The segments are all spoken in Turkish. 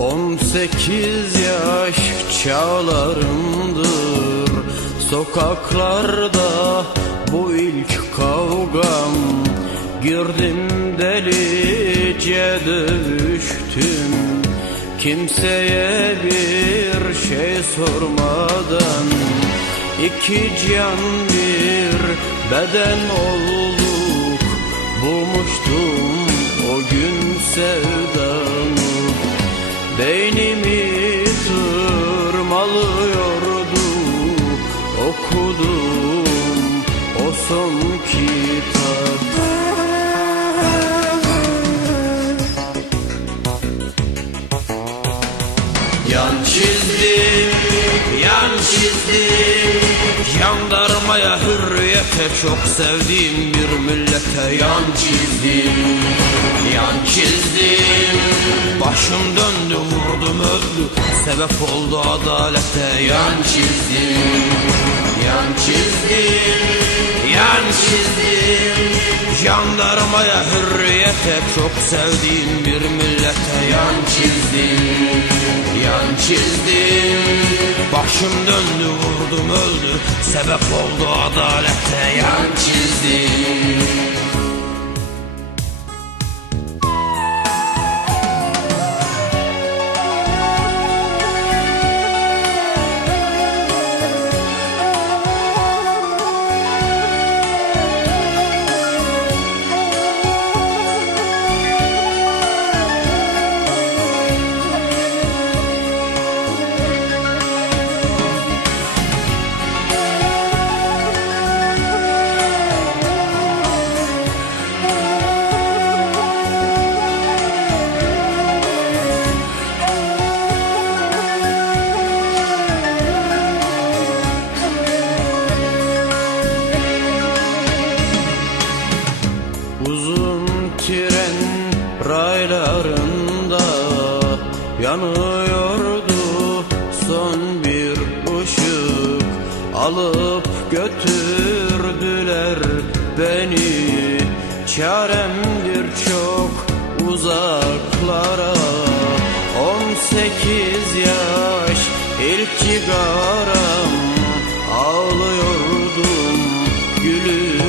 On sekiz yaş çağlarımdır. Sokaklarda bu ilk kavgam. Girdim delice dövüştüm. Kimseye bir şey sormadan. İki can bir beden olduk. Bulmuştum o gün sevdamı Yan çizdim, yan çizdim Jandarmaya hürriyete çok sevdiğim bir millete yan çizdim. Yan çizdim. Başım döndü vurdum öldü. Sebep oldu adalete yan çizdim Jandarmaya hürriyete çok sevdiğim bir millete yan çizdim Yan çizdim. Başım döndü vurdum öldü Sebep oldu adalete yan çizdim tren raylarında yanıyordu son bir ışık. Alıp götürdüler beni Çaremdir çok uzaklara. On sekiz yaş ilk cigaram Ağlıyordum, gülüyordum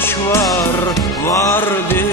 boş var var diye